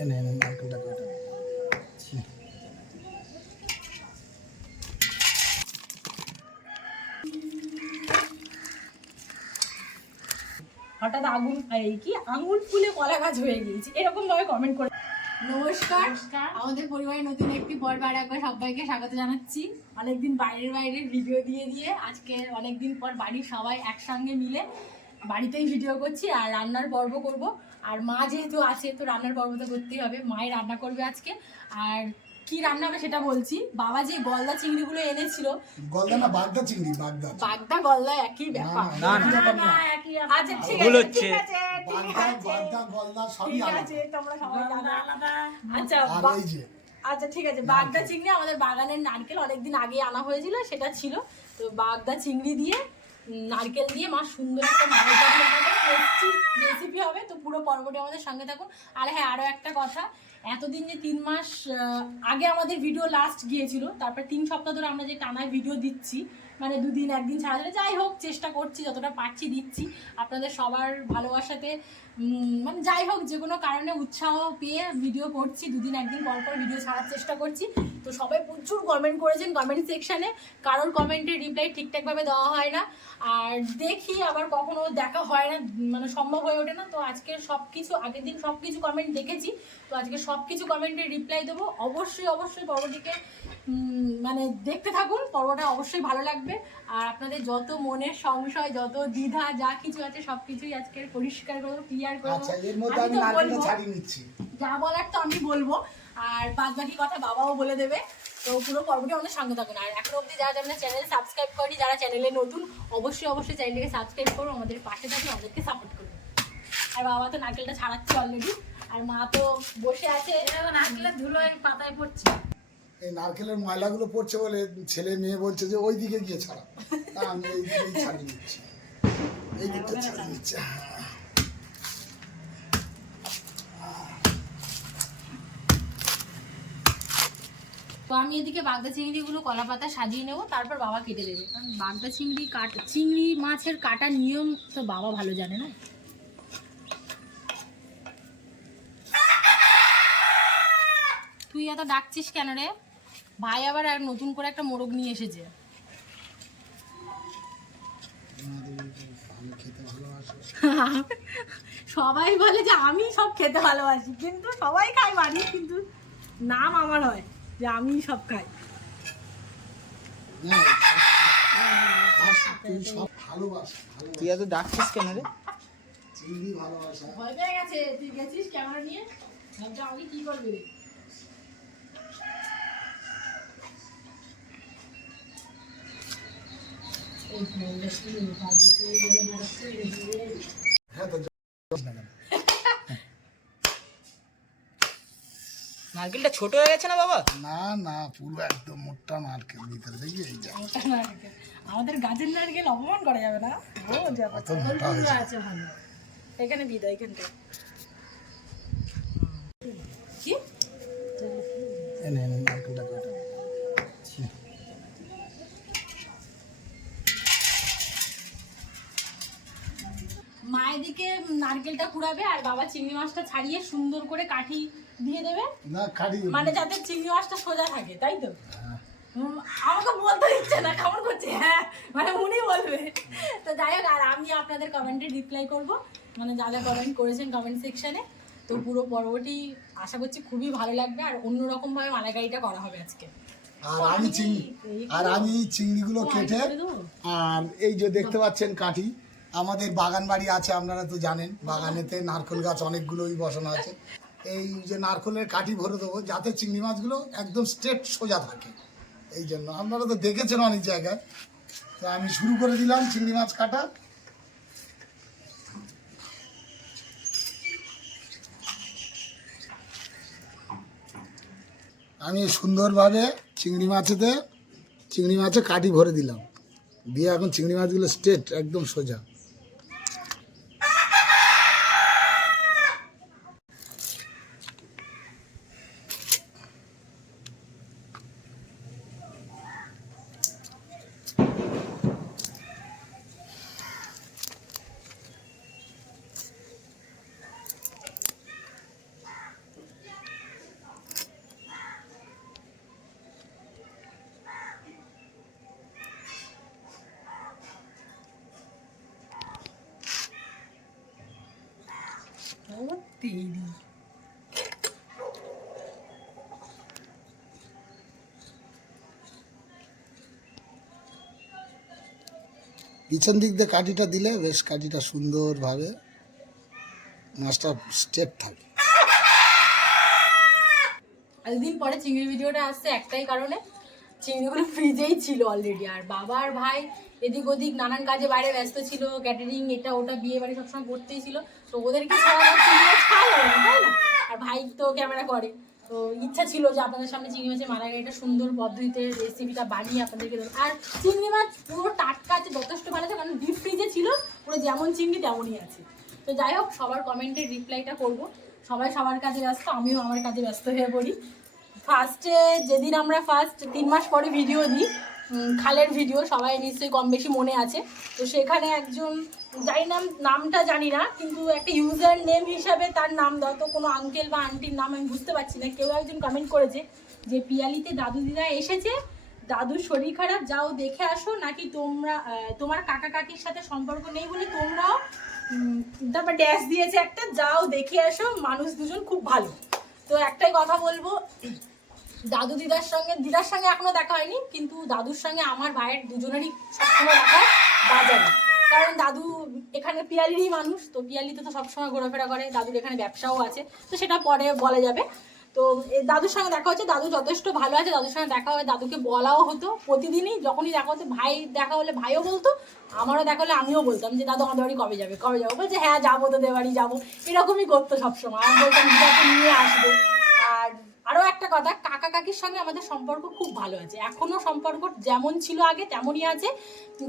এনে এনে নারকেলটা কাটা। হঠাৎ আগুন এই কি আঙুল ফুলে কলা গাছ হয়ে গিয়েছে এরকম ভাবে কমেন্ট করে। নমস্কার, আমাদের পরিবারের নতুন একটি পর্বে একবার সবাইকে স্বাগত জানাচ্ছি। অনেকদিন বাইরের ভিডিও দিয়ে দিয়ে আজকে অনেকদিন পর বাড়ির সবাই একসঙ্গে মিলে বাড়িতেই ভিডিও করছি আর রান্নার পর্ব করব। আর মা যেহেতু আছে তো রান্নার পর্ব তো করতেই হবে, মাই রান্না করবে আজকে। আর কি রান্না হবে সেটা বলছি। বাবা যে গলদা চিংড়িগুলো এনেছিল, গলদা না বাগদা চিংড়ি, বাগদা বাগদা গলদা একই ব্যাপার। না আচ্ছা ঠিক আছে, বাগদা গলদা সবই ঠিক আলাদা। আছে, তোমরা সবাই জানো। আচ্ছা আর এই যে আচ্ছা ঠিক আছে, বাগদা চিংড়ি আমাদের বাগানের নারকেল অনেকদিন আগে আনা হয়েছিল, সেটা ছিল। তো বাগদা চিংড়ি দিয়ে নারকেল দিয়ে মা সুন্দর একটা মায়ের রেসিপি হবে। তো পুরো পর্বটি আমাদের সঙ্গে থাকুন। আর হ্যাঁ, আরও একটা কথা, এতদিন যে 3 মাস আগে আমাদের ভিডিও লাস্ট গিয়েছিল, তারপর 3 সপ্তাহ ধরে আমরা যে টানা ভিডিও দিচ্ছি, মানে 2 দিন 1 দিন ছাড়া ছাড়া, যাই হোক চেষ্টা করছি যতটা পারছি দিচ্ছি আপনাদের সবার ভালোবাসাতে। মানে যাই হোক, যে কোনো কারণে উৎসাহ পেয়ে ভিডিও করছি, 2 দিন 1 দিন পর পর ভিডিও ছাড়ার চেষ্টা করছি। তো সবাই প্রচুর কমেন্ট করেছেন কমেন্ট সেকশানে, কারোর কমেন্টের রিপ্লাই ঠিকঠাকভাবে দেওয়া হয় না, আর দেখি আবার কখনো দেখা হয় না, মানে সম্ভব হয়ে ওঠে না। তো আজকে সব কিছু, আগের দিন সব কিছু কমেন্ট দেখেছি, তো আজকে সব কিছু কমেন্টের রিপ্লাই দেবো। অবশ্যই পর্বটিকে মানে দেখতে থাকুন, পর্বটা অবশ্যই ভালো লাগবে। আর আপনাদের যত মনের সংশয়, যত দ্বিধা যা কিছু আছে সব কিছুই আজকে পরিষ্কার করবো, ক্লিয়ার করবো। আচ্ছা, এর মধ্যে আমি নারকেলটা ছাড়িয়ে নিচ্ছি, যা বলার তো আমি বলবো, আর বাদ বাকি কথা বাবাও বলে দেবে। তো পুরো পর্বটি আমাদের সঙ্গে থাকুন। আর এখন অবধি যারা যারা চ্যানেল সাবস্ক্রাইব করি, যারা চ্যানেলে নতুন, অবশ্যই চ্যানেলটিকে সাবস্ক্রাইব করো, আমাদের পাশে থাকুন, আমাদেরকে সাপোর্ট করুন। আর বাবা তো নারকেলটা ছাড়াচ্ছে অলরেডি, আর মা তো বসে আছে, নারকেলের ধুলোয় পাতায় পড়ছে। এই নারকেলের ময়লাগুলো পড়ছে বলে ছেলে মেয়ে বলছে যে ওই দিকে গিয়ে ছাড়া, তা আমি এই দিকেই ছাড়িয়ে নিচ্ছি, এই দিকটা ছাড়িয়ে নিচ্ছি। তো আমি এদিকে বাগদা চিংড়িগুলো কলা পাতা সাজিয়ে নেবো, তারপর বাবা কেটে দেবে। কারণ বাগদা চিংড়ি মাছের কাটার নিয়ম তো বাবা ভালো জানে না। তুই এত ডাকছিস কেন রে? ভাই আবার আর নতুন করে একটা মোরগ নিয়ে এসেছে। সবাই বলে যে আমি সব খেতে ভালোবাসি, কিন্তু সবাই খায় বাড়ি, কিন্তু নাম আমার হয় যে আমি সব খাই। তুই এত ডাকছিস কেন রে? চিংড়ি ভালোবাসা ভয় পেয়ে গেছে, তুই গেছিস ক্যামেরা নিয়ে, ভাবছে আমাকে কি করবে। হ্যাঁ, তো নারকেলটা ছোট হয়ে গেছে না বাবা? না না, পুরো একদম মোটা নারকেল ভিতরে, দেখি এই যে আমাদের গাছের নারকেল অপমান করা যাবে না। ও যা কত মোটা হয়েছে। আছে ভালো, এখানে বিদা, এখানটা কি এনে এনে নারকেলটা কাটা। মায়ের দিকে নারকেলটা কুড়াবে আর বাবা চিংড়ি মাছটা ছাড়িয়ে সুন্দর করে কাঠি দিয়ে দেবে, না কাটি, মানে যাতে চিংড়ি মাছটা সোজা থাকে, তাই তো? আমাকে বলতে দিচ্ছে না, কেমন করছে, হ্যাঁ মানে উনি বলবে। তো যাই হোক, আর আমি আপনাদের কমেন্টে রিপ্লাই করব, মানে যারা কমেন্ট করেছেন কমেন্ট সেকশনে। তো পুরো পর্বটি আশা করছি খুবই ভালো লাগবে, আর অন্যরকম ভাবে মালাইকারিটা করা হবে আজকে। আর আমি চিংড়িগুলো কেটে, আর এই যে দেখতে পাচ্ছেন কাঠি, আমাদের বাগান বাড়ি আছে, আপনারা তো জানেন বাগানেতে নারকেল গাছ অনেকগুলোই বসানো আছে। এই যে নারকেলের কাঠি ভরে দেবো যাতে চিংড়ি মাছগুলো একদম স্ট্রেট সোজা থাকে, এই জন্য আপনারা তো দেখেছেন অনেক জায়গায়। তো আমি শুরু করে দিলাম চিংড়ি মাছ কাটা। আমি সুন্দরভাবে চিংড়ি মাছে কাঠি ভরে দিলাম, দিয়ে এখন চিংড়ি মাছগুলো স্ট্রেট একদম সোজা। ও তেরি পিছন দিক দিয়ে কাঠিটা দিলে বেশ কাঠিটা সুন্দরভাবে মাছটা স্টেপ থাকে। এতদিন পরে চিংড়ি ভিডিওটা আসছে একটাই কারণে, চিংড়িগুলো ফ্রিজেই ছিল অলরেডি। আর বাবা আর ভাই এদিক ওদিক নানান কাজে বাইরে ব্যস্ত ছিল, ক্যাটারিং এটা ওটা বিয়ে বাড়ি সবসময় করতেই ছিল, তো ওদেরকে ছাড়া চিংড়ি মাছ খাওয়া যাবে না, তাই না? আর ভাই তো ক্যামেরা করে, তো ইচ্ছা ছিল যে আপনাদের সামনে চিংড়ি মাছের মালাইকারিটা সুন্দর পদ্ধতিতে রেসিপিটা বানিয়ে আপনাদেরকে দেবো। আর চিংড়ি মাছ পুরো টাটকা আছে, যথেষ্ট ভালো আছে, কারণ ডিপ ফ্রিজে ছিল, পুরো যেমন চিংড়ি তেমনই আছে। তো যাই হোক, সবার কমেন্টের রিপ্লাইটা করবো। সবাই সবার কাজে ব্যস্ত, আমিও আমার কাজে ব্যস্ত হয়ে পড়ি। ফার্স্টে যেদিন আমরা 3 মাস পরে ভিডিও দিই, খালের ভিডিও, সবাই নিশ্চয়ই কম বেশি মনে আছে, তো সেখানে একজন জানি নামটা জানি না, কিন্তু একটা ইউজার নেম হিসাবে তার নাম দাও, তো কোনো আঙ্কেল বা আন্টির নাম আমি বুঝতে পারছি না, কেউ একজন কমেন্ট করেছে যে পিয়ালিতে দাদু দিদা এসেছে, দাদুর শরীর খারাপ, যাও দেখে আসো, নাকি তোমার কাকা কাকির সাথে সম্পর্ক নেই বলে তোমরাও, তারপর ড্যাশ দিয়েছে একটা, যাও দেখে আসো, মানুষ দুজন খুব ভালো। তো একটাই কথা বলবো, দাদু দিদার সঙ্গে এখনো দেখা হয়নি, কিন্তু দাদুর সঙ্গে আমার ভাইয়ের দুজনেরই সবসময় দেখা হয় বাজারে, কারণ দাদু এখানে পিয়ালিরই মানুষ, তো পিয়ালিতে তো সবসময় ঘোরাফেরা করে, দাদুর এখানে ব্যবসাও আছে, তো সেটা পরে বলা যাবে। তো দাদুর সঙ্গে দেখা হচ্ছে, দাদু যথেষ্ট ভালো আছে, দাদুর সঙ্গে দেখা হয়, দাদুকে বলাও হতো প্রতিদিনই, যখনই দেখা হতো, ভাই দেখা হলে ভাইও বলতো, আমারও দেখা হলে আমিও বলতাম যে দাদু আমাদের বাড়ি কবে যাবে, বলছে হ্যাঁ যাবো, তোদের বাড়ি যাবো, এরকমই করতো সবসময়। আমি বলতাম দিদাকে নিয়ে আসবো। আর আরও একটা কথা, কাকা কাকির সঙ্গে আমাদের সম্পর্ক খুব ভালো আছে, এখনও সম্পর্ক যেমন ছিল আগে তেমনই আছে,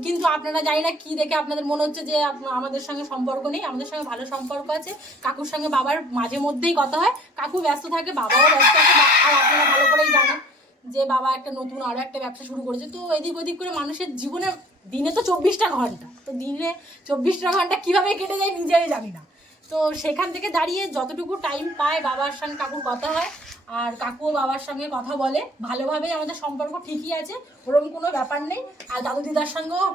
কিন্তু আপনারা জানি না কী দেখে আপনাদের মনে হচ্ছে যে আমাদের সঙ্গে সম্পর্ক নেই, আমাদের সঙ্গে ভালো সম্পর্ক আছে। কাকুর সঙ্গে বাবার মাঝে মধ্যেই কথা হয়, কাকু ব্যস্ত থাকে, বাবাও ব্যস্ত থাকে, আর আপনারা ভালো করেই জানেন যে বাবা একটা নতুন আরও একটা ব্যবসা শুরু করেছে, তো এদিক ওদিক করে মানুষের জীবনে দিনে তো 24টা ঘন্টা, তো দিনে 24টা ঘন্টা কীভাবে কেটে যায় নিজেই জানি না। তো সেখান থেকে দাঁড়িয়ে যতটুকু টাইম পায় বাবার সঙ্গে কাকুর কথা হয়, আর কাকুও বাবার সঙ্গে কথা বলে, ভালোভাবেই আমাদের সম্পর্ক ঠিকই আছে, ওরকম কোনো ব্যাপার নেই। আর দাদু দিদার সঙ্গেও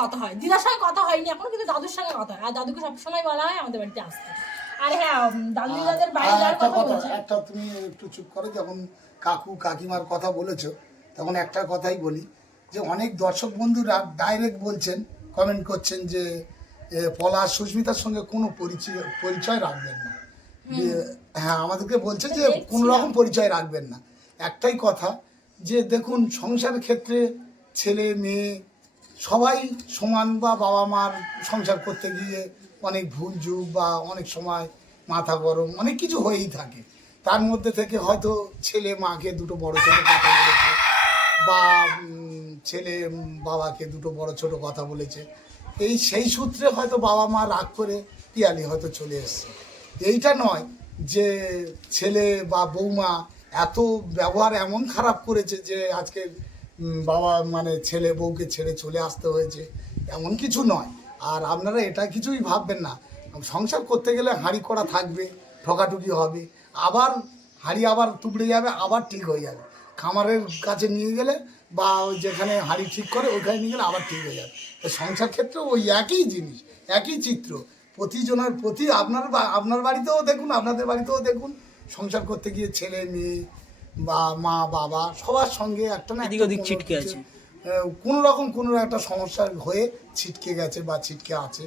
কথা হয়, দিদার সঙ্গে কথা হয়নি এখন, কিন্তু দাদুর সঙ্গে কথা হয়, আর দাদুকে সবসময় বলা হয় আমাদের বাড়িতে আসতে। আর হ্যাঁ, দাদু দিদাদের বাড়ি যাওয়ার কথা বলছি। একটা তুমি একটু চুপ করো, যখন কাকু কাকিমার কথা বলেছো তখন একটা কথাই বলি, যে অনেক দর্শক বন্ধুরা ডাইরেক্ট বলছেন, কমেন্ট করছেন যে পলাশ সুস্মিতার সঙ্গে কোনো পরিচয় রাখবেন না। হ্যাঁ, আমাদেরকে বলছে যে কোনো রকম পরিচয় রাখবেন না। একটাই কথা, যে দেখুন সংসারের ক্ষেত্রে ছেলে মেয়ে সবাই সমান, বা বাবা মার সংসার করতে গিয়ে অনেক ভুল যুগ বা অনেক সময় মাথা গরম অনেক কিছু হয়েই থাকে, তার মধ্যে থেকে হয়তো ছেলে মাকে দুটো বড় ছোটো কথা বলেছে, বা ছেলে বাবাকে দুটো বড় ছোট কথা বলেছে, সেই সূত্রে হয়তো বাবা মা রাগ করে পিয়ালি হয়তো চলে এসছে। এইটা নয় যে ছেলে বা বৌমা এত ব্যবহার এমন খারাপ করেছে যে আজকে বাবা মানে ছেলে বউকে ছেড়ে চলে আসতে হয়েছে, এমন কিছু নয়। আর আপনারা এটা কিছুই ভাববেন না, সংসার করতে গেলে হাঁড়ি করা থাকবে, ঠকাঠুকি হবে, আবার হাঁড়ি আবার তুবড়ে যাবে, আবার ঠিক হয়ে যাবে। খামারের কাছে নিয়ে গেলে বা যেখানে হাঁড়ি ঠিক করে ওইখানে নিয়ে গেলে আবার ঠিক হয়ে যাবে। তো সংসার ক্ষেত্রেও ওই একই জিনিস, একই চিত্র প্রতিজনের প্রতি। আপনার বাড়িতেও দেখুন, আপনাদের বাড়িতেও দেখুন, সংসার করতে গিয়ে ছেলে মেয়ে বা মা বাবা সবার সঙ্গে একটা না ছিটকে আছে, কোনো রকম কোনো একটা সমস্যা হয়ে ছিটকে গেছে বা ছিটকে আছে।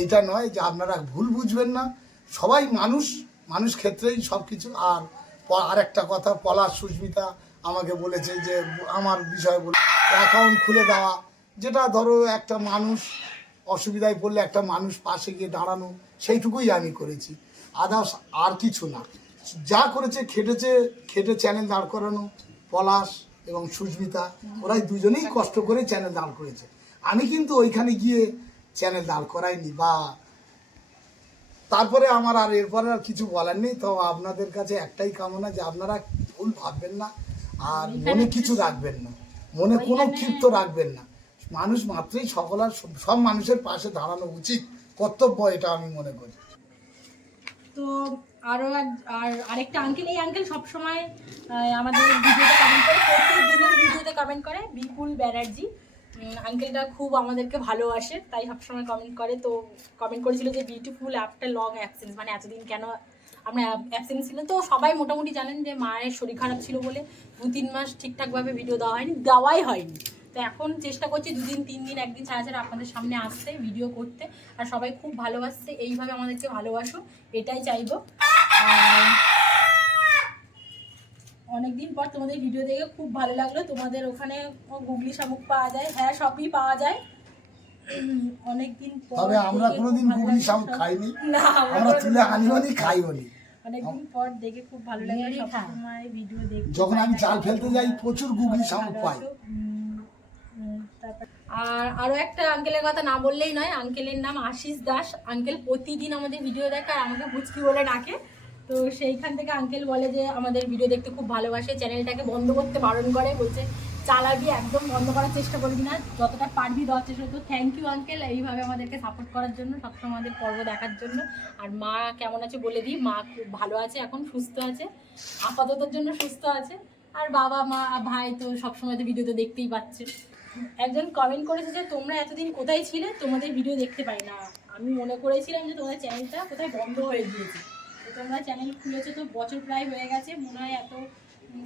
এইটা নয় যে আপনারা ভুল বুঝবেন না, সবাই মানুষ ক্ষেত্রেই সব কিছু। আর একটা কথা, পলাশ সুস্মিতা আমাকে বলেছে যে আমার বিষয় বলে অ্যাকাউন্ট খুলে দেওয়া, যেটা ধরো একটা মানুষ অসুবিধায় পড়লে একটা মানুষ পাশে গিয়ে দাঁড়ানো, সেইটুকুই আমি করেছি, আদার্স আর কিছু না। যা করেছে খেটে চ্যানেল দাঁড় করানো পলাশ এবং সুস্মিতা, ওরাই দুজনেই কষ্ট করে চ্যানেল দাঁড় করেছে। আমি কিন্তু ওইখানে গিয়ে চ্যানেল দাঁড় করাইনি, বা তারপরে আমার আর এরপরে আর কিছু বলার নেই। তো আপনাদের কাছে একটাই কামনা যে আপনারা ভুল ভাববেন না, আর মনে কিছু রাখবেন না, মনে কোনো ক্ষিপ্ত রাখবেন না। মানুষ মাত্রই সব মানুষের পাশে দাঁড়ানো উচিত, কর্তব্য, এটা আমি মনে করি। তো আরেকটা আঙ্কেল, এই আঙ্কেল সবসময় আমাদের ভিডিওতে কমেন্ট করে, প্রত্যেক দিনের ভিডিওতে কমেন্ট করে, বিপুল ব্যানার্জি। আঙ্কেলটা খুব আমাদেরকে ভালোবাসে, তাই সবসময় কমেন্ট করে। তো কমেন্ট করেছিল যে বিউটিফুল আফটার লং অ্যাবসেন্স, মানে এতদিন কেন আমরা অ্যাবসেন্স ছিলাম। তো সবাই মোটামুটি জানেন যে মায়ের শরীর খারাপ ছিল বলে 2-3 মাস ঠিকঠাকভাবে ভিডিও দেওয়াই হয়নি। তো এখন চেষ্টা করছি 2 দিন 3 দিন একদিন ছাড়া ছাড়া আপনাদের সামনে আসতে, ভিডিও করতে। আর সবাই খুব ভালোবাসছে, এইভাবে আমাদেরকে ভালোবাসো, এটাই চাইবো। আর অনেকদিন পর তোমাদের ভিডিও দেখে খুব ভালো লাগলো। তোমাদের ওখানে গুগলি শামুক পাওয়া যায়, হ্যাঁ সবই পাওয়া যায়। অনেকদিন পর, তবে আমরা কোনোদিন গুগলি শামুক খাইনি, না আমরা তুলে আনিওনি খাইওনি। অনেকদিন পর দেখে খুব ভালো লাগে, সবসময় ভিডিও দেখি। যখন আমি জাল ফেলতে যাই প্রচুর গুগলি শামুক পাই। আর আরো একটা আঙ্কেলের কথা না বললেই নয়, আঙ্কেলের নাম আশিস দাস। আঙ্কেল প্রতিদিন আমাদের ভিডিও দেখে আর আমাকে পুচকি বলে ডাকে। তো সেইখান থেকে আঙ্কেল বলে যে আমাদের ভিডিও দেখতে খুব ভালোবাসে, চ্যানেলটাকে বন্ধ করতে বারণ করে, বলছে চালাবি, একদম বন্ধ করার চেষ্টা করবি না, যতটা পারবি দেওয়ার চেষ্টা। তো থ্যাংক ইউ আঙ্কেল, এইভাবে আমাদেরকে সাপোর্ট করার জন্য, সবসময় আমাদের পর্ব দেখার জন্য। আর মা কেমন আছে বলে দিই, মা খুব ভালো আছে, এখন সুস্থ আছে, আপাততের জন্য সুস্থ আছে। আর বাবা মা ভাই তো সবসময় তো ভিডিওতে দেখতেই পাচ্ছে। একজন কমেন্ট করেছে যে তোমরা এতদিন কোথায় ছিলে, তোমাদের ভিডিও দেখতে পাই না। আমি মনে করেছিলাম যে তোমাদের চ্যানেলটা কোথায় বন্ধ হয়ে গিয়েছে। তো তোমরা চ্যানেল খুলেছো, তো বছর প্রায় হয়ে গেছে মনে হয়, এত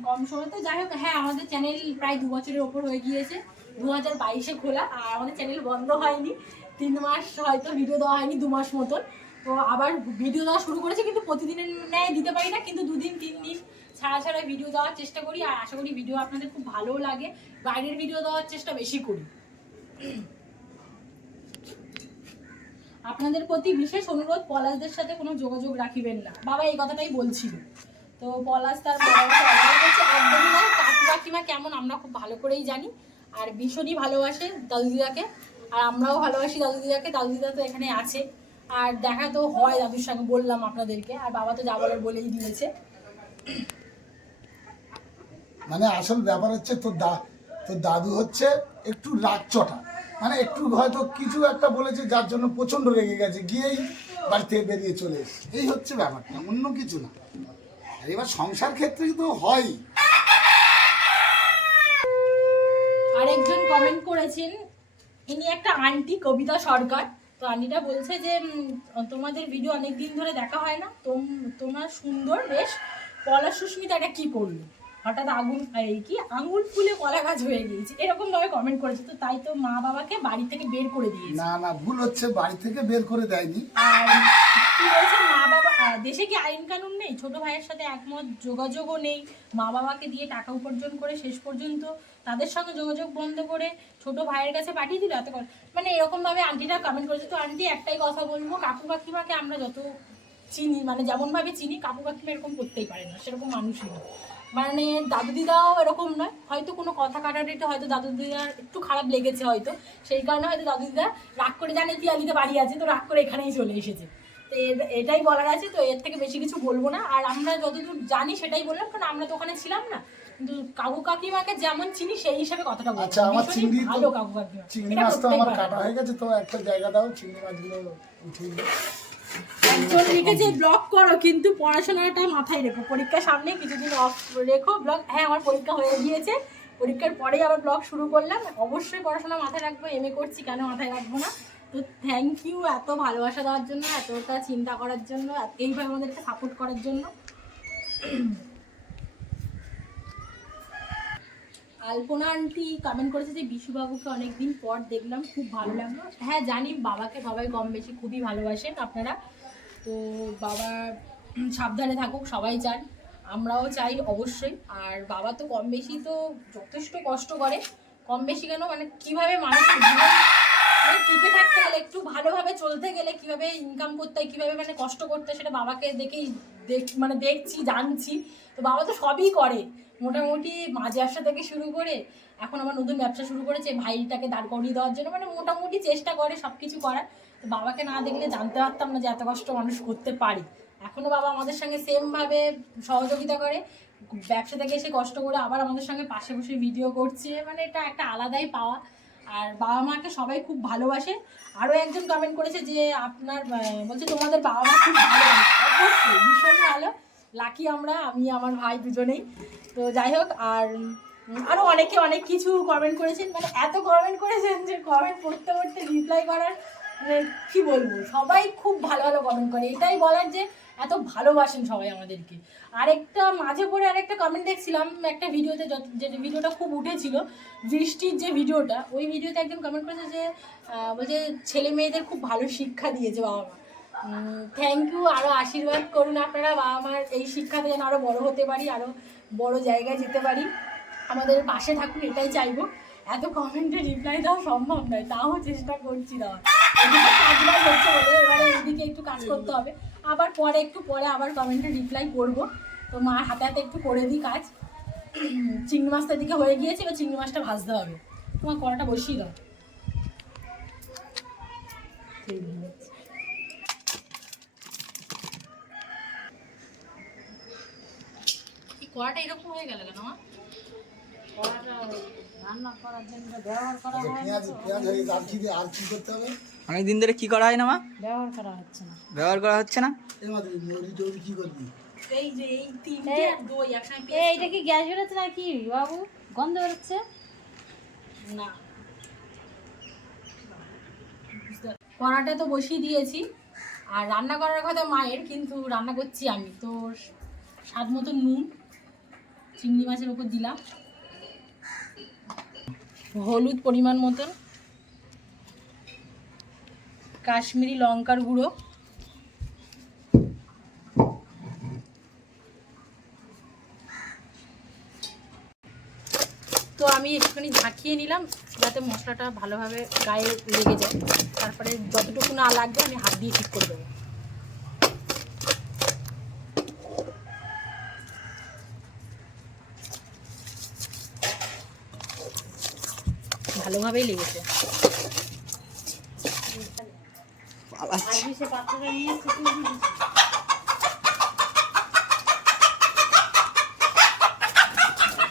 কম সময়। তো যাই হোক, হ্যাঁ আমাদের চ্যানেল প্রায় 2 বছরের ওপর হয়ে গিয়েছে, 2022-এ খোলা। আর আমাদের চ্যানেল বন্ধ হয়নি, 3 মাস হয়তো ভিডিও দেওয়া হয়নি, 2 মাস মতন। তো আবার ভিডিও দেওয়া শুরু করেছে, কিন্তু প্রতিদিনের ন্যায় দিতে পারি না, কিন্তু 2 দিন 3 দিন ছাড়া ছাড়া ভিডিও দেওয়ার চেষ্টা করি। আর আশা করি ভিডিও আপনাদের খুব ভালোও লাগে, বাইরের ভিডিও দেওয়ার চেষ্টা বেশি করি। আপনাদের প্রতি বিশেষ অনুরোধ, পলাশদের সাথে কোনো যোগাযোগ রাখিবেন না। বাবা এই কথাটাই বলছিল। তো পলাশ তার একদমই না। কাকু কাকিমা কেমন আমরা খুব ভালো করেই জানি, আর ভীষণই ভালোবাসে দাদু দিদাকে, আর আমরাও ভালোবাসি দাদু দিদাকে। দাদু দিদা তো এখানে আছে, আর দেখা তো হয় দাদুর সঙ্গে, বললাম আপনাদেরকে। আর বাবা তো যা বলার বলেই দিয়েছে। মানে আসল ব্যাপার হচ্ছে তোর দাদু হচ্ছে একটু রাগচটা, মানে একটু হয়তো কিছু একটা বলেছে যার জন্য প্রচন্ড রেগে গেছে, গিয়েই বাড়ি থেকে বেরিয়ে চলে এসে, এই হচ্ছে ব্যাপারটা, অন্য কিছু না। আর এবার সংসার ক্ষেত্রে তো হয়। আরেকজন কমেন্ট করেছেন, ইনি একটা আন্টি, কবিতা সরকার। তো আন্টিটা বলছে যে তোমাদের ভিডিও অনেকদিন ধরে দেখা হয় না, তোমার সুন্দর বেশ, পলাশ সুস্মিতাটা কি করলো, হঠাৎ আঙুল ফুলে কলা গাছ হয়ে গিয়েছে, এরকম ভাবে কমেন্ট করেছে। তো তাই তো মা বাবাকে বাড়ি থেকে বের করে দিয়েছে। না ভুল হচ্ছে, বাড়ি থেকে বের করে দেয়নি। আর কি বলছে, মা বাবা দেশে কি আইন কানুন নেই, ছোট ভাইয়ের সাথে একমত যোগাযোগও নেই, মা বাবাকে দিয়ে টাকা উপার্জন করে শেষ পর্যন্ত তাদের সঙ্গে যোগাযোগ বন্ধ করে ছোট ভাইয়ের কাছে পাঠিয়ে দিল, এত মানে এরকম ভাবে আন্টিটা কমেন্ট করেছে। তো আন্টি একটাই কথা বলবো, কাকু কাকিমাকে আমরা যত চিনি, মানে যেমন ভাবে চিনি, কাকু কাকিমা এরকম করতেই পারে না, সেরকম মানুষই না। মানে দাদু দিদাও এরকম নয়, হয়তো কোনো কথা কাটাটিতে হয়তো দাদু দিদার একটু খারাপ লেগেছে, হয়তো সেই কারণে হয়তো দাদু দিদা রাগ করে, জানে পিয়ালিতে বাড়ি আছে, তো রাগ করে এখানেই চলে এসেছে। তো এটাই বলার আছে, তো এর থেকে বেশি কিছু বলবো না। আর আমরা যতদূর জানি সেটাই বললাম, কারণ আমরা তো ওখানে ছিলাম না, কিন্তু কাকু কাকিমাকে যেমন চিনি সেই হিসাবে কথাটা বলবো। আচ্ছা, আমার ভালো কাকু কাকিমা। চিংড়ি মাছ তো আমার কাটা হয়ে গেছে, তো একটা জায়গা দাও, চিংড়ি মাছগুলো উঠিয়ে দিও। একজন লিখেছে ব্লগ করো, কিন্তু পড়াশোনাটা মাথায় রেখো, পরীক্ষার সামনে কিছুদিন অফ রেখো ব্লগ। হ্যাঁ আমার পরীক্ষা হয়ে গিয়েছে, পরীক্ষার পরেই আবার ব্লগ শুরু করলাম। অবশ্যই পড়াশোনা মাথায় রাখবো, এমএ করছি, কেন মাথায় রাখবো না। তো থ্যাংক ইউ এত ভালোবাসা দেওয়ার জন্য, এতটা চিন্তা করার জন্য, এইভাবে আমাদেরকে সাপোর্ট করার জন্য। আলপনা আন্টি কমেন্ট করেছে যে বিশুবাবুকে অনেকদিন পর দেখলাম, খুব ভালো লাগলো। হ্যাঁ জানি, বাবাকে সবাই কম বেশি খুবই ভালোবাসেন আপনারা। তো বাবা সাবধানে থাকুক, সবাই চান, আমরাও চাই অবশ্যই। আর বাবা তো কম বেশি তো যথেষ্ট কষ্ট করে, কম বেশি কেন, মানে কীভাবে মানুষের জীবন মানে টিকে থাকতে গেলে, একটু ভালোভাবে চলতে গেলে কীভাবে ইনকাম করতে হয়, কীভাবে মানে কষ্ট করতে হয়, সেটা বাবাকে দেখেই মানে দেখছি, জানছি। তো বাবা তো সবই করে, মোটামুটি মাছ ব্যবসা থেকে শুরু করে এখন আমার নতুন ব্যবসা শুরু করেছে ভাইটাকে দাঁড় করিয়ে দেওয়ার জন্য, মানে মোটামুটি চেষ্টা করে সব কিছু করার। তো বাবাকে না দেখলে জানতে পারতাম না যে এত কষ্ট মানুষ করতে পারে। এখনও বাবা আমাদের সঙ্গে সেমভাবে সহযোগিতা করে, ব্যবসা থেকে এসে কষ্ট করে আবার আমাদের সঙ্গে পাশে বসে ভিডিও করছে, মানে এটা একটা আলাদাই পাওয়া। আর বাবা মাকে সবাই খুব ভালোবাসে। আরও একজন কমেন্ট করেছে যে আপনার বলছে তোমাদের বাবা মা খুব ভালো, অবশ্যই ভীষণ ভালো, লাকি আমরা, আমি আমার ভাই দুজনেই। তো যাই হোক, আর আরো অনেকে অনেক কিছু কমেন্ট করেছেন, মানে এত কমেন্ট করেছেন যে কমেন্ট পড়তে পড়তে রিপ্লাই করার মানে কি বলবো, সবাই খুব ভালো ভালো কমেন্ট করে, এটাই বলার যে এত ভালোবাসেন সবাই আমাদেরকে। আরেকটা মাঝে পড়ে আরেকটা কমেন্ট দেখছিলাম একটা ভিডিওতে, যে ভিডিওটা খুব উঠেছিল বৃষ্টির যে ভিডিওটা, ওই ভিডিওতে একজন কমেন্ট করেছে যে বলছে ছেলে মেয়েদের খুব ভালো শিক্ষা দিয়েছে বাবা মা। থ্যাংক ইউ, আরও আশীর্বাদ করুন আপনারা বাবা মার এই শিক্ষাতে যেন আরও বড় হতে পারি, আরও বড় জায়গায় যেতে পারি, আমাদের পাশে থাকুন, এটাই চাইবো। এত কমেন্টে রিপ্লাই দেওয়া সম্ভব নয়, তাও চেষ্টা করছি দেওয়ার। এদিকে কাজবাজ হচ্ছে বলে এবারে এইদিকে একটু কাজ করতে হবে, আবার পরে একটু পরে আবার কমেন্টে রিপ্লাই করবো। তো মার হাতে হাতে একটু করে দিই কাজ। চিংড়ি মাছটা এদিকে হয়ে গিয়েছে, এবার চিংড়ি মাছটা ভাজতে হবে। তোমার কড়াটা বসিয়ে দাও। কড়াটা এরকম হয়ে গেল কেন আমার? কড়াটা রান্না করার জন্য ব্যবহার করা হয় না। পেঁয়াজ হয়ে গেছে, আর কি করতে হবে? অনেকদিন ধরে কি করা হয় না মা? ব্যবহার করা হচ্ছে না। ব্যবহার করা হচ্ছে না? এই মাত্র মুড়ি টুড়ি কি করবি? এই যে এই তিনটে আর দই একসাথে। এইটা কি গ্যাস বেরোচ্ছে নাকি বাবু? গন্ধ বেরোচ্ছে না, কড়াটা তো বসিয়ে দিয়েছি, আর রান্না করার কথা মায়ের, কিন্তু রান্না করছি আমি। তো স্বাদ মতো নুন চিংড়ি মাছের উপর দিলাম, হলুদ পরিমাণ মতন, কাশ্মীরি লঙ্কার গুঁড়ো, তো আমি একটুখানি ঝাঁকিয়ে নিলাম যাতে মশলাটা ভালোভাবে গায়ে লেগে যায়। তারপরে যতটুকু না লাগবে আমি হাত দিয়ে ঠিক করে দেবো। ভালোভাবেই লেগেছে। আজকে সে পাত্রটা নিয়ে শুকিয়ে দিয়েছি।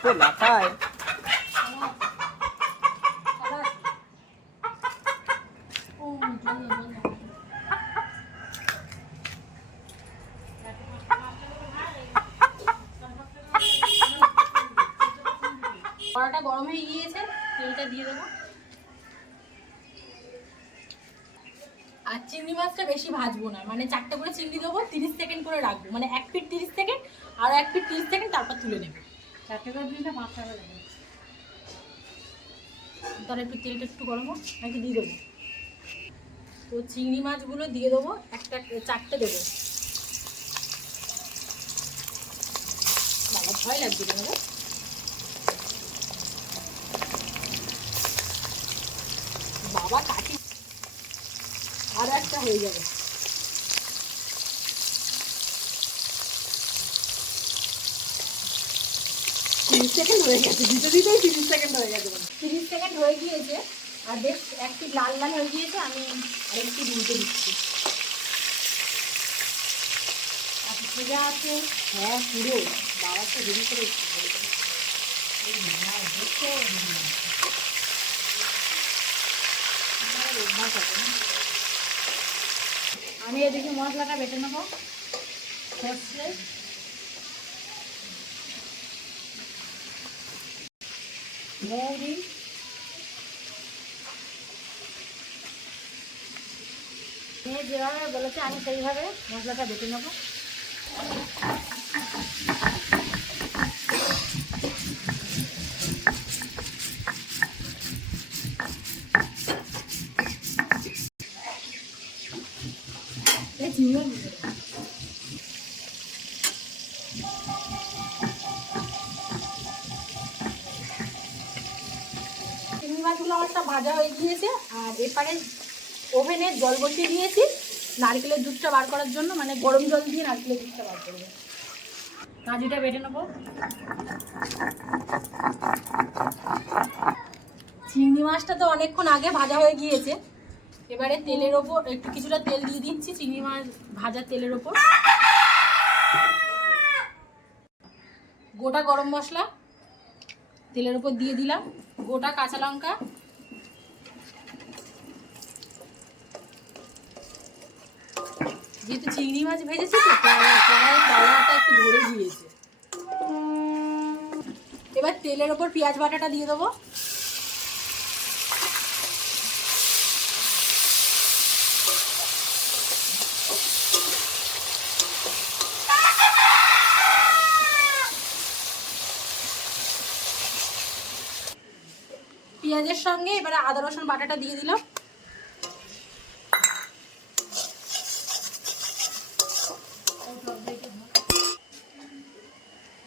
তো লাফায়। কড়াটা গরম হয়ে গিয়েছে, তেলটা দিয়ে দেবো। আর চিংড়ি মাছটা বেশি ভাজবো না, মানে 4টে করে চিংড়ি দেবো, 30 সেকেন্ড করে রাখবো, মানে এক পিঠ 30 সেকেন্ড আর এক পিঠ 30 সেকেন্ড, তারপর তুলে নেবে। 4টে করে দিনটা 5 টাকা লাগে। তাহলে একটু তেলটা একটু গরম হোক, নাকি দিয়ে দেবো। তো চিংড়ি মাছগুলো দিয়ে দেবো, 4টে দেবো। বাবা ভয় লাগছে কেন? বাবা কাটি, আর একটা হয়ে যাবে। 30 সেকেন্ড হয়ে গেছে, দিতেই 30 সেকেন্ড হয়ে গেছে। 30 সেকেন্ড হয়ে গিয়েছে, আর বেশ একটু লাল লাল হয়ে গিয়েছে। আমি আরেকটু উল্টে দিচ্ছি। ভেজা আছে, হ্যাঁ পুরো। বাবা তো দেরি করে আমি এদিকে মশলাটা বেটে নেবো। সর্ষে, মৌরি, যেভাবে বলেছে আমি সেইভাবে মশলাটা বেটে নেবো। চিংড়ি মাছগুলো আমারটা ভাজা হয়ে গিয়েছে, আর এপারে ওভেনে জল বসিয়ে দিয়েছি নারকেলের দুধটা বার করার জন্য, মানে গরম জল দিয়ে নারকেলের দুধটা বার করবো। কাজুটা বেটে নেবো। চিংড়ি মাছটা তো অনেকক্ষণ আগে ভাজা হয়ে গিয়েছে, এবারে তেলের ওপর একটু কিছুটা তেল দিয়ে দিচ্ছি চিংড়ি মাছ ভাজা তেলের ওপর। গোটা গরম মশলা তেলের ওপর দিয়ে দিলাম, গোটা কাঁচা লঙ্কা, যেহেতু চিংড়ি মাছ ভেজেছি তো তাওয়াটা একটু ধরে গিয়েছে। এবার তেলের ওপর পেঁয়াজ বাটাটা দিয়ে দেবো। পেঁয়াজের সঙ্গে এবারে আদা রসুন বাটাটা দিয়ে দিলাম।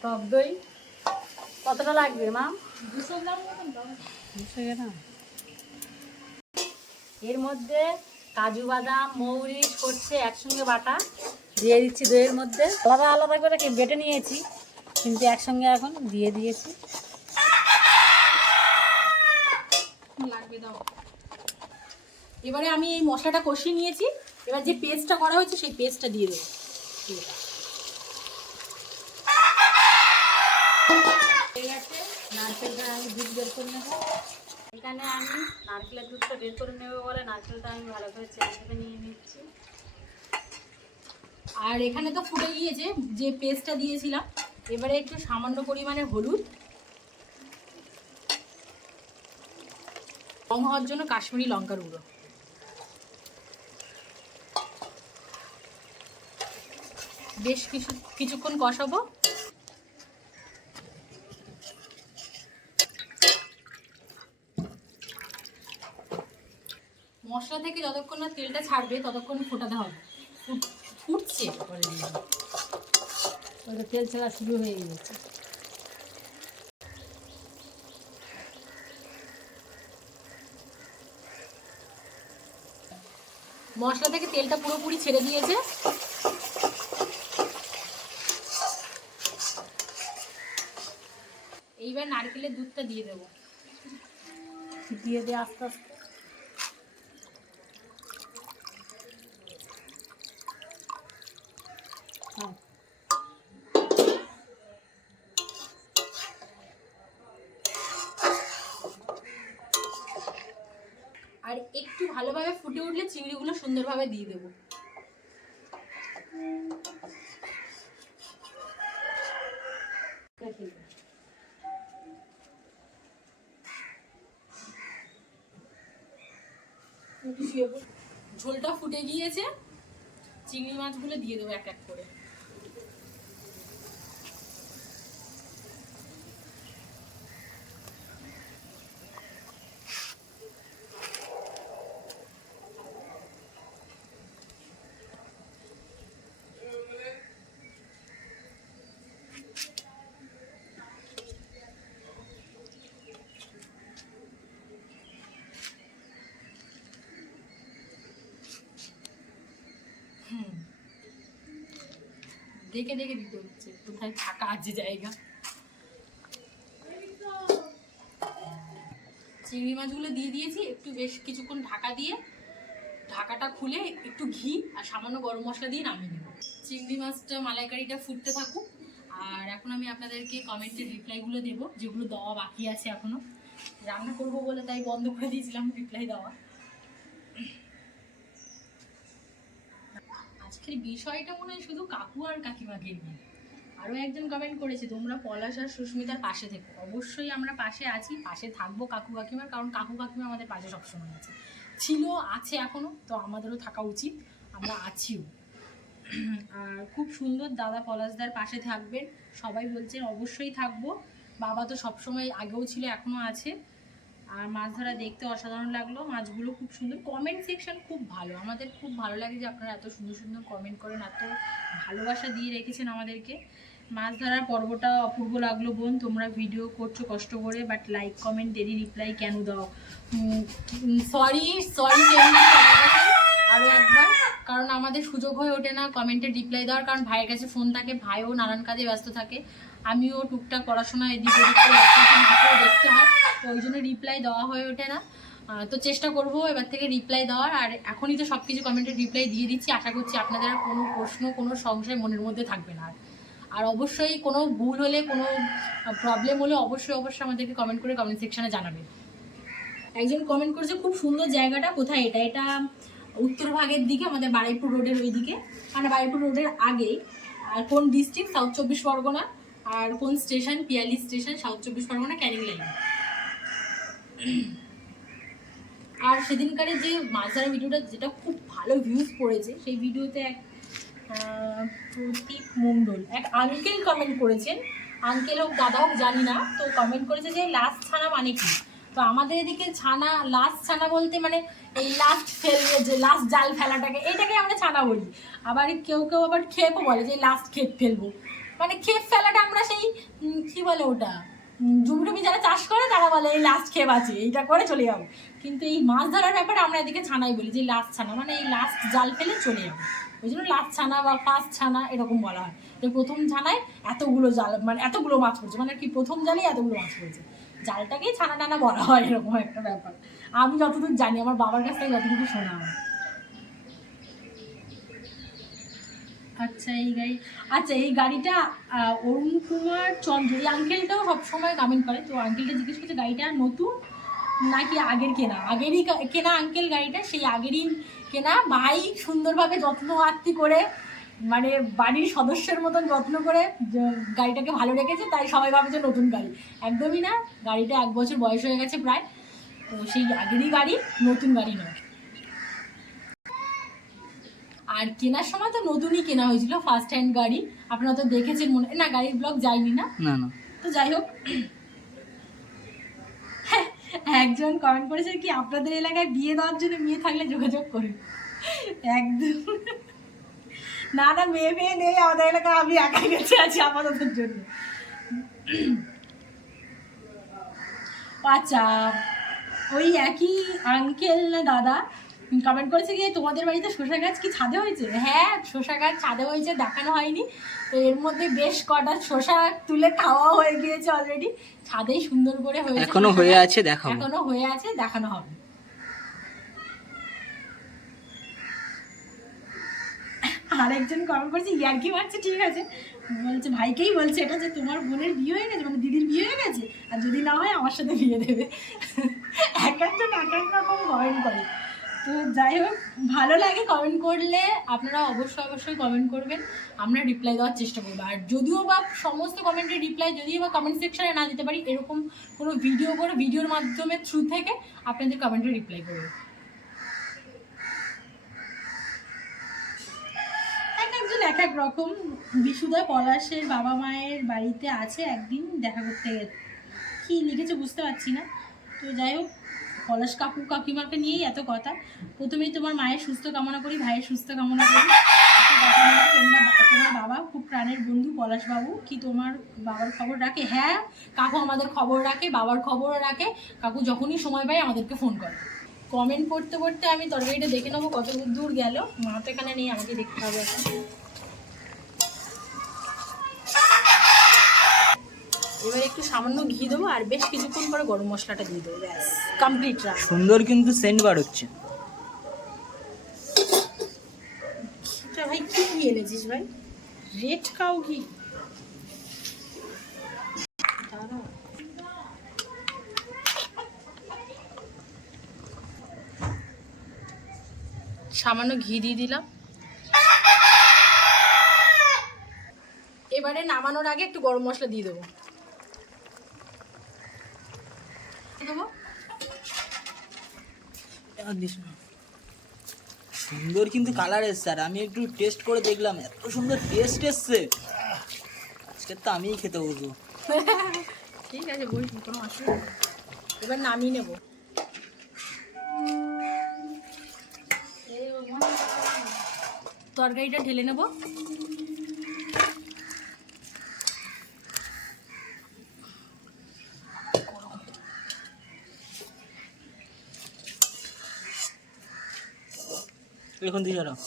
টক দই কতটা লাগবে মা? 200 গ্রাম মতন দাও। 200 গ্রাম। এর মধ্যে কাজু বাদাম মৌরি সরষে একসঙ্গে বাটা দিয়ে দিচ্ছি দইয়ের মধ্যে। আলাদা আলাদা করে বেটে নিয়েছি কিন্তু একসঙ্গে এখন দিয়ে দিয়েছি। লাগবে দাও। এবারে আমি এই মশলাটা কষিয়ে নিয়েছি, এবার যে পেস্টটা করা হয়েছে সেই পেস্টটা দিয়ে দেবো। নারকেলটা আমি দুধ বের করে নেবো। এখানে আমি নারকেলের দুধটা বের করে নেবো বলে নারকেলটা আমি ভালো করে চেপে নিয়ে নিচ্ছি। আর এখানে তো ফুটে গিয়েছে যে পেস্টটা দিয়েছিলাম। এবারে একটু সামান্য পরিমাণে হলুদ, রং হওয়ার জন্য কাশ্মীরি লঙ্কার গুঁড়ো, বেশ কিছুক্ষণ কষাবো। মশলা থেকে যতক্ষণ না তেলটা ছাড়বে ততক্ষণ ফোটাতে হবে। ফুটছে, ওটা তেল ছাড়া শুরু হয়ে গেছে। মশলা থেকে তেলটা পুরোপুরি ছেড়ে দিয়েছে। এইবার নারকেলের দুধটা দিয়ে দেবো। দিয়ে দিয়ে আস্তে আস্তে আর একটু ভালোভাবে ফুটে উঠলে চিংড়িগুলো সুন্দরভাবে দিয়ে দেবো। ঝোলটা ফুটে গিয়েছে, চিংড়ি মাছগুলো দিয়ে দেবো এক এক করে। দেখে দেখে দিতে হচ্ছে কোথায় ফাঁকা আছে জায়গা। চিংড়ি মাছগুলো দিয়ে দিয়েছি, একটু বেশ কিছুক্ষণ ঢাকা দিয়ে ঢাকাটা খুলে একটু ঘি আর সামান্য গরম মশলা দিয়ে নামিয়ে নেব। চিংড়ি মাছটা মালাইকারিটা ফুটতে থাকুক। আর এখন আমি আপনাদেরকে কমেন্টের রিপ্লাইগুলো দেবো, যেগুলো দেওয়া বাকি আছে এখনো। রান্না করব বলে তাই বন্ধ করে দিয়েছিলাম রিপ্লাই দেওয়া। আজকের বিষয়টা মনে হয় শুধু কাকু আর কাকিমাকে নিয়ে। আরও একজন কমেন্ট করেছে, তোমরা পলাশ আর সুস্মিতার পাশে থেকো। অবশ্যই আমরা পাশে আছি, পাশে থাকবো কাকু কাকিমার, কারণ কাকু কাকিমা আমাদের পাশে সবসময় আছে, ছিল, আছে এখনও, তো আমাদেরও থাকা উচিত, আমরা আছিও। আর খুব সুন্দর দাদা পলাশদার পাশে থাকবেন সবাই বলছেন, অবশ্যই থাকবো। বাবা তো সবসময় আগেও ছিল, এখনও আছে। আর মাছ ধরা দেখতে অসাধারণ লাগলো, মাছগুলো খুব সুন্দর। কমেন্ট সেকশন খুব ভালো, আমাদের খুব ভালো লাগে যে আপনারা এত সুন্দর সুন্দর কমেন্ট করেন, এত ভালোবাসা দিয়ে রেখেছেন আমাদেরকে। মাছ ধরার পর্বটা অপূর্ব লাগলো বোন, তোমরা ভিডিও করছো কষ্ট করে, বাট লাইক কমেন্ট দেরি রিপ্লাই কেন দাও? সরি আরও একবার, কারণ আমাদের সুযোগ হয়ে ওঠে না কমেন্টের রিপ্লাই দেওয়ার, কারণ ভাইয়ের কাছে ফোন থাকে, ভাইও নানান কাজে ব্যস্ত থাকে, আমিও টুকটাক পড়াশোনা এদিক ওদিক করে দেখতে হয়, তো ওই জন্য রিপ্লাই দেওয়া হয়ে ওঠে না। তো চেষ্টা করব এবার থেকে রিপ্লাই দেওয়ার। আর এখনই তো সব কিছু কমেন্টের রিপ্লাই দিয়ে দিচ্ছি, আশা করছি আপনাদের আর কোনো প্রশ্ন কোনো সংশয় মনের মধ্যে থাকবে না। আর অবশ্যই কোনো ভুল হলে, কোনো প্রবলেম হলে অবশ্যই আমাদেরকে কমেন্ট করে কমেন্ট সেকশানে জানাবেন। একজন কমেন্ট করেছে খুব সুন্দর জায়গাটা, কোথায় এটা? এটা উত্তর ভাগের দিকে, আমাদের বারুইপুর রোডের ওই দিকে, মানে বারুইপুর রোডের আগেই। আর কোন ডিস্ট্রিক্ট? সাউথ 24 পরগনা। আর কোন station? Piyali station, south 24 Pargana, Canning line. আর সেদিনকারে যে মাছ ধরা ভিডিওটা যেটা খুব ভালো ভিউজ পড়েছে, সেই ভিডিওতে এক প্রদীপ মণ্ডল এক আঙ্কেল কমেন্ট করেছেন, আঙ্কেল হোক দাদা হোক জানি না, তো কমেন্ট করেছে যে লাস্ট ছানা মানে কি। তো আমাদের এদিকে ছানা, লাস্ট ছানা বলতে মানে এই লাস্ট ফেলবে, যে লাস্ট জাল ফেলাটাকে, এটাকে আমরা ছানা বলি। আবার কেউ কেউ আবার খেপও বলে যে লাস্ট খেপ ফেলবো, মানে খেপ ফেলাটা আমরা সেই কি বলে ওটা, জমি যারা চাষ করে তারা বলে এই লাস্ট খেপ আছে, এইটা করে চলে যাবো। কিন্তু এই মাছ ধরার ব্যাপারে আমরা এদিকে ছানাই বলি, যে লাস্ট ছানা মানে এই লাস্ট জাল ফেলে চলে যাবো, ওই জন্য লাস্ট ছানা বা ফার্স্ট ছানা এরকম বলা হয়। যে প্রথম ছানায় এতগুলো জাল, মানে এতগুলো মাছ পড়ছে, মানে কি প্রথম জালেই এতগুলো মাছ পড়ছে, জালটাকেই ছানা টানা বলা হয়, এরকম একটা ব্যাপার। আমি যতদূর জানি, আমার বাবার কাছ থেকে যতটুকু শোনা হয়। আচ্ছা এই গাড়িটা অরুণ কুমার চন্দ্র, এই আঙ্কেলটাও সবসময় কমেন্ট করে। তো আঙ্কেলটা জিজ্ঞেস করছে গাড়িটা নতুন নাকি আগের কেনা? আগেরই কেনা আঙ্কেল গাড়িটা, সেই আগেরই কেনা। ভাই সুন্দরভাবে যত্ন আত্তি করে, মানে বাড়ির সদস্যের মতন যত্ন করে গাড়িটাকে ভালো রেখেছে, তাই সবাই ভাবে যে নতুন গাড়ি। একদমই না, গাড়িটা 1 বছর বয়স হয়ে গেছে প্রায়, তো সেই আগেরই গাড়ি, নতুন গাড়ি নয়। আর কেনার সময় তো নতুনই কেনা হয়েছিল, ফার্স্ট হ্যান্ড গাড়ি। আপনারা তো দেখেছেন মনে না, গাড়ির ব্লগ যায়নি না? না না। তো যাই হোক, একজন কমেন্ট করেছে কি আপনাদের এলাকায় বিয়ে দেওয়ার জন্য মেয়ে থাকলে যোগাযোগ করুন। একদম না না, মেয়ে নেই আমাদের এলাকায়, আমি একাই বেঁচে আছি আপাততের জন্য। আচ্ছা, ওই একই আঙ্কেল না দাদা কমেন্ট করেছে কি তোমাদের বাড়িতে শসা গাছ কি ছাদে হয়েছে? হ্যাঁ, শসা গাছ ছাদে হয়েছে, দেখানো হয়নি। তো এর মধ্যে বেশ কটা শসা তুলে খাওয়া হয়ে গিয়েছে অলরেডি, ছাদেই সুন্দর করে হয়েছে, এখনো হয়ে আছে, দেখাবো। এখনো হয়ে আছে, দেখানো হবে। আরেকজন কমেন্ট করছে ইয়ার্কি মারছে, ঠিক আছে, বলছে ভাইকেই বলছে এটা, যে তোমার বোনের বিয়ে হয়ে গেছে, মানে দিদির বিয়ে হয়ে গেছে, আর যদি না হয় আমার সাথে বিয়ে দেবে। এক একজন এক এক রকম কমেন্ট করে। তো যাই হোক, ভালো লাগে কমেন্ট করলে, আপনারা অবশ্যই কমেন্ট করবেন, আমরা রিপ্লাই দেওয়ার চেষ্টা করবো। আর যদিও বা সমস্ত কমেন্টের রিপ্লাই যদিও বা কমেন্ট সেকশনে না দিতে পারি, এরকম কোনো ভিডিও করে ভিডিওর মাধ্যমে থ্রু থেকে আপনাদের কমেন্টে রিপ্লাই করবো। একজন এক এক রকম। বিশুদা পলাশের বাবা মায়ের বাড়িতে আছে, একদিন দেখা করতে গেছে, কি লিখেছে বুঝতে পারছি না। তো যাই হোক, পলাশ কাকু কাকিমাকে নিয়েই এত কথা। প্রথমেই তোমার মায়ের সুস্থ কামনা করি, ভাইয়ের সুস্থ কামনা করি। তোমার বাবা খুব প্রাণের বন্ধু পলাশবাবু, কি তোমার বাবার খবর রাখে? হ্যাঁ, কাকু আমাদের খবর রাখে, বাবার খবরও রাখে। কাকু যখনই সময় পায় আমাদেরকে ফোন করে। কমেন্ট পড়তে পড়তে আমি তরকারিটা দেখে নেবো কত দূর গেল। মা তো এখানে নেই, আমাকে দেখতে হবে এখন। এবার একটু সামান্য ঘি দেবো, আর বেশ কিছুক্ষণ পরে গরম মশলাটা দিয়ে দেবো, ব্যাস কমপ্লিট রান্না। সুন্দর কিন্তু সেন্ট বার হচ্ছে। ঘিটা ভাই কি ঘি এনেছিস ভাই? রেড কাউ ঘি। সামান্য ঘি দিয়ে দিলাম। এবারে নামানোর আগে একটু গরম মশলা দিয়ে দেবো। সুন্দর কিন্তু কালার এসছে, আর আমি একটু টেস্ট করে দেখলাম, এত সুন্দর টেস্ট এসছে, আজকে তো আমিই খেতে বসবো। ঠিক আছে, বলছি কোনো অসুবিধা নেই। এবার নামিয়ে নেব। তরকারিটা ঢেলে নেব। এখন দিয়ে যাও।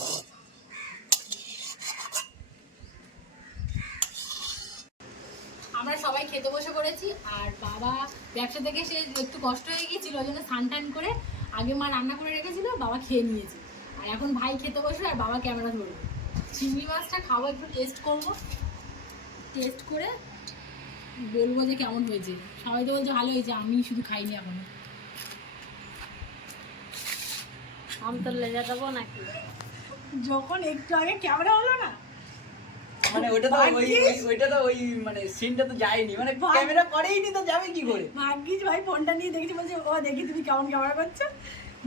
আমরা সবাই খেতে বসে পড়েছি, আর বাবা ব্যবসা থেকে সে একটু কষ্ট হয়ে গিয়েছিল, ওই জন্য স্নান টান করে আগে মা রান্না করে রেখেছিল, বাবা খেয়ে নিয়েছে। আর এখন ভাই খেতে বসবে, আর বাবা ক্যামেরা ধরবে। চিংড়ি মাছটা খাবো, একটু টেস্ট করবো, টেস্ট করে বলবো যে কেমন হয়েছে। সবাই তো বলছে ভালো হয়েছে, আমি শুধু খাইনি এখনো। আমি তো লেজা দেবো নাকি? যখন একটু আগে ক্যামেরা হলো না, মানে ওইটা তো ওইটা তো ওই মানে সিনটা তো যায়নি, মানে ক্যামেরা করেইনি তো যাবে কি করে? ভাগ্যিস ভাই ফোনটা নিয়ে দেখছি, বলছে ও দেখি তুমি কেমন ক্যামেরা করছো।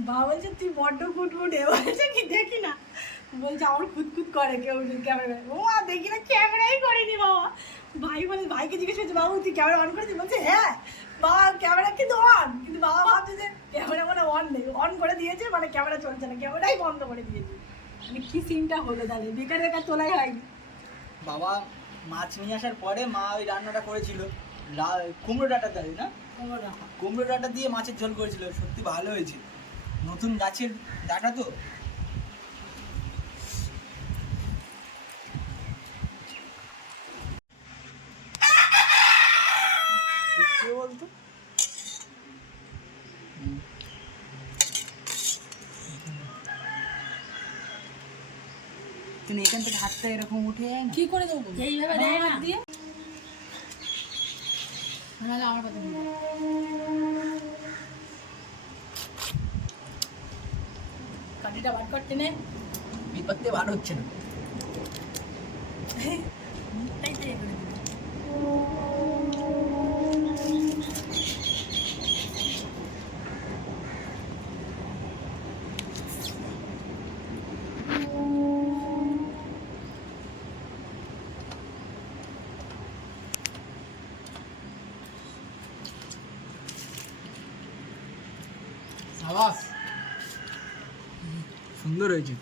বাবা বলছে তুই বড্ড ফুটফুটে, বলছে কি দেখি না, বলছে আমার খুঁতখুত করে কেউ ক্যামেরা। ও দেখি না, ক্যামেরাই করিনি বাবা। ভাই বলে, ভাইকে জিজ্ঞেস করছে বাবু তুই ক্যামেরা অন করেছিস? বলছে হ্যাঁ বাবা ক্যামেরা কিন্তু অন, কিন্তু বাবা ভাবছে যে ক্যামেরা মানে অন নেই, অন করে দিয়েছে মানে ক্যামেরা চলছে না, ক্যামেরাই বন্ধ করে দিয়েছে। মানে কি সিনটা হলো তাহলে, বেকার বেকার তোলাই হয়নি। বাবা মাছ নিয়ে আসার পরে মা ওই রান্নাটা করেছিল, কুমড়ো ডাঁটা দেয় না, কুমড়ো ডাঁটা দিয়ে মাছের ঝোল করেছিল, সত্যি ভালো হয়েছে। নতুন গাছের ডাঁটা তো। বলতো তুমি এখান থেকে হাতটা এরকম উঠে যায় না? কি করে দেবো এইভাবে দেয় না। হাত দিয়ে নাহলে আমার কথা দিয়ে কাঠিটা বার করতে নে। বিপত্তে বার হচ্ছে না। তাই তাই করে দিবি। সাবাস, সুন্দর হয়েছে।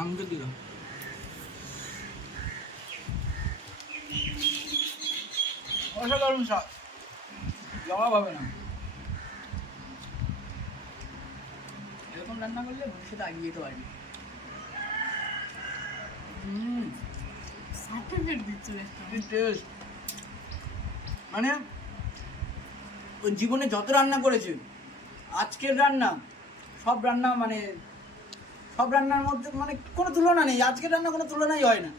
আমাকে দিলাম অসাধারণ স্বাদ, জবাব হবে না। এরকম রান্না করলে ভবিষ্যতে আগিয়ে যেতে পারবি। সার্টিফিকেট দিচ্ছ একটা। টেস্ট মানে ওই জীবনে যত রান্না করেছে, আজকের রান্না সব রান্না মানে সব রান্নার মধ্যে মানে কোনো তুলনা নেই। আজকের রান্না কোনো তুলনাই হয় না,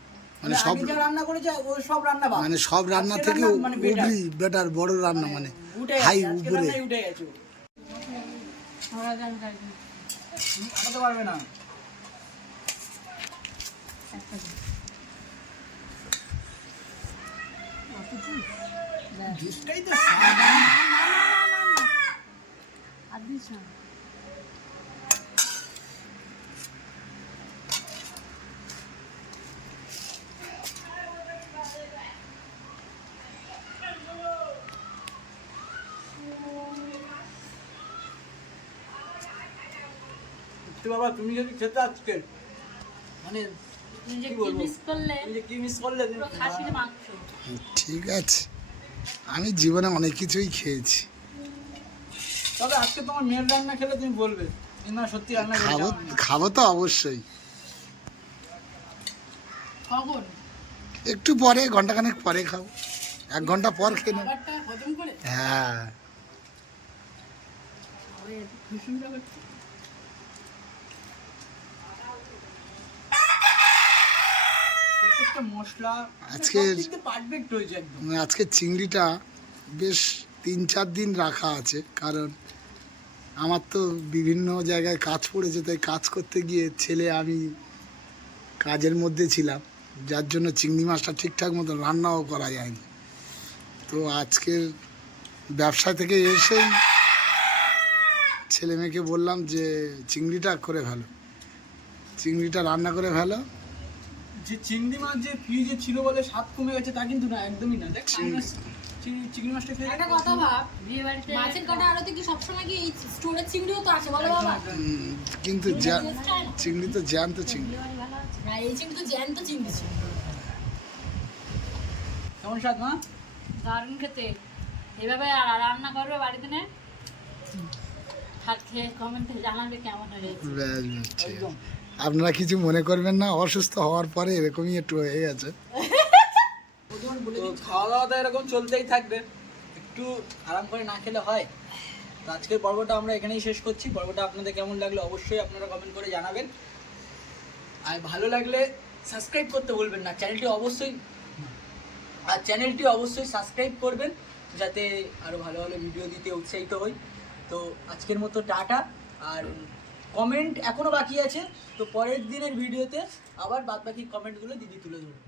মানে সব আগে যা রান্না করেছে ওই সব রান্না বাদ। মানে সব রান্না আজকের থেকে রান্না মানে better। উপরি বেটার বড় রান্না মানে উঠে হাই গেছে, আজকের উপরে। রান্নাই উঠে গেছে। তুমি আটাতে পারবে না। জুসটাই তো স্বাদ। আর দিস না। তো বাবা তুমি যদি খেতে আজকে মানে তুমি যে কি কি বলবো? মিস করলে, তুমি যে কি মিস করলে তুমি পুরো খাসির মাংস। ঠিক আছে, আমি জীবনে অনেক কিছুই খেয়েছি। তবে আজকে তোমার মেয়ের রান্না খেলে তুমি বলবে না সত্যি রান্না করে খাবো, যাও। খাবো তো অবশ্যই। কখন একটু পরে, ঘন্টাখানেক পরে খাবো, 1 ঘন্টা পর খেয়ে নেবো। খাবারটা হজম করে হ্যাঁ, ভীষণটা করছে। প্রত্যেকটা মশলা আজকের- পারফেক্ট হয়েছে একদম। আজকে চিংড়িটা বেশ 3-4 দিন রাখা আছে, কারণ আমার তো বিভিন্ন জায়গায় কাজ পড়েছে, তাই কাজ করতে গিয়ে ছেলে আমি কাজের মধ্যে ছিলাম, যার জন্য চিংড়ি মাছটা ঠিকঠাক মতো রান্নাও করা যায়নি। তো আজকের ব্যবসা থেকে এসেই ছেলে মেয়েকে বললাম যে চিংড়িটা করে ফেলো, চিংড়িটা রান্না করে ফেলো। যে চিংড়ি মাছ যে ফ্রিজে ছিল বলে স্বাদ কমে গেছে তা কিন্তু না, একদমই না। দেখ চিংড়ি মাছটা খেয়ে একটা কথা ভাব, বিয়ে বাড়িতে মাছের কাটা আড়তে কি সবসময় কি এই স্টোরের চিংড়িও তো আছে বলো বাবা? কিন্তু চিংড়ি তো জ্যান্ত চিংড়ি। বিয়ে বাড়ি ভালো আছে। না এই চিংড়ি তো জ্যান্ত চিংড়ি ছিল। কেমন স্বাদ মা? দারুণ খেতে। এভাবে আর রান্না করবে বাড়িতে নে, হাত খেয়ে কমেন্টে জানাবে কেমন হয়েছে। ব্যাস ব্যাস, ঠিক আছে। একদম। আপনারা কিছু মনে করবেন না, অসুস্থ হওয়ার পরে এরকমই একটু হয়ে গেছে। তো খাওয়া দাওয়া তো এরকম চলতেই থাকবে, একটু আরাম করে না খেলে হয়। তো আজকের পর্বটা আমরা এখানেই শেষ করছি। পর্বটা আপনাদের কেমন লাগলো অবশ্যই আপনারা কমেন্ট করে জানাবেন, আর ভালো লাগলে সাবস্ক্রাইব করতে ভুলবেন না। চ্যানেলটি অবশ্যই সাবস্ক্রাইব করবেন, যাতে আরও ভালো ভালো ভিডিও দিতে উৎসাহিত হই। তো আজকের মতো টাটা, আর কমেন্ট এখনো বাকি আছে, তো পরের দিনের ভিডিওতে আবার বাদ বাকি কমেন্টগুলো দিদি তুলে ধরবে।